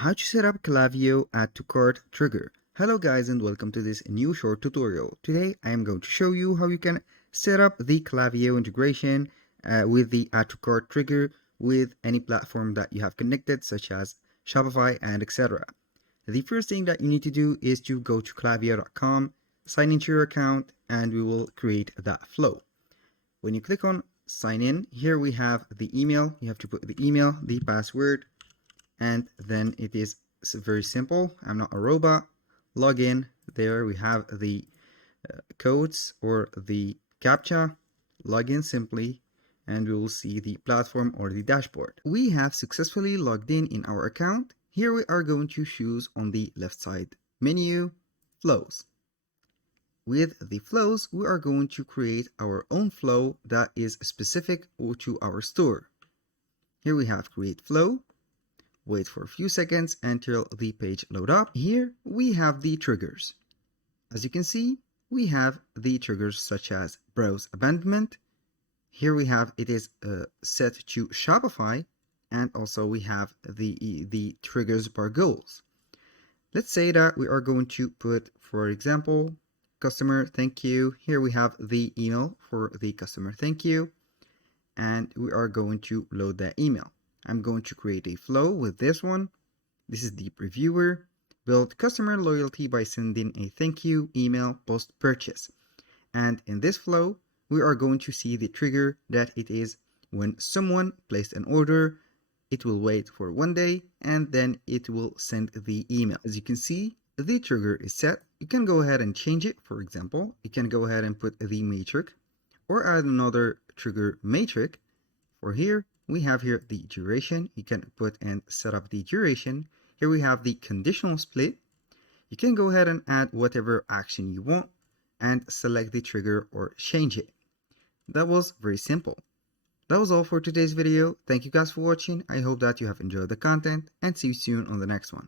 How to set up Klaviyo Add to Cart trigger. Hello guys and welcome to this new short tutorial. Today I am going to show you how you can set up the Klaviyo integration with the Add to Cart trigger with any platform that you have connected, such as Shopify and etc. The first thing that you need to do is to go to klaviyo.com, sign into your account, and we will create that flow. When you click on sign in, here we have the email. You have to put the email, the password, and then it is very simple. I'm not a robot. Log in. There we have the codes or the captcha. Log in simply and we will see the platform or the dashboard. We have successfully logged in our account. Here we are going to choose on the left side menu flows. With the flows, we are going to create our own flow that is specific to our store. Here we have create flow. Wait for a few seconds until the page load up. Here we have the triggers. As you can see, we have the triggers such as browse abandonment. Here we have it is set to Shopify, and also we have the triggers bar goals. Let's say that we are going to put, for example, customer thank you. Here we have the email for the customer thank you, and we are going to load that email. I'm going to create a flow with this one. This is the previewer. Build customer loyalty by sending a thank you email post purchase. And in this flow, we are going to see the trigger that it is when someone placed an order, it will wait for 1 day and then it will send the email. As you can see, the trigger is set. You can go ahead and change it. For example, you can go ahead and put the matrix or add another trigger matrix. For here, we have here the duration. You can put and set up the duration. Here we have the conditional split. You can go ahead and add whatever action you want and select the trigger or change it. That was very simple. That was all for today's video. Thank you guys for watching. I hope that you have enjoyed the content and see you soon on the next one.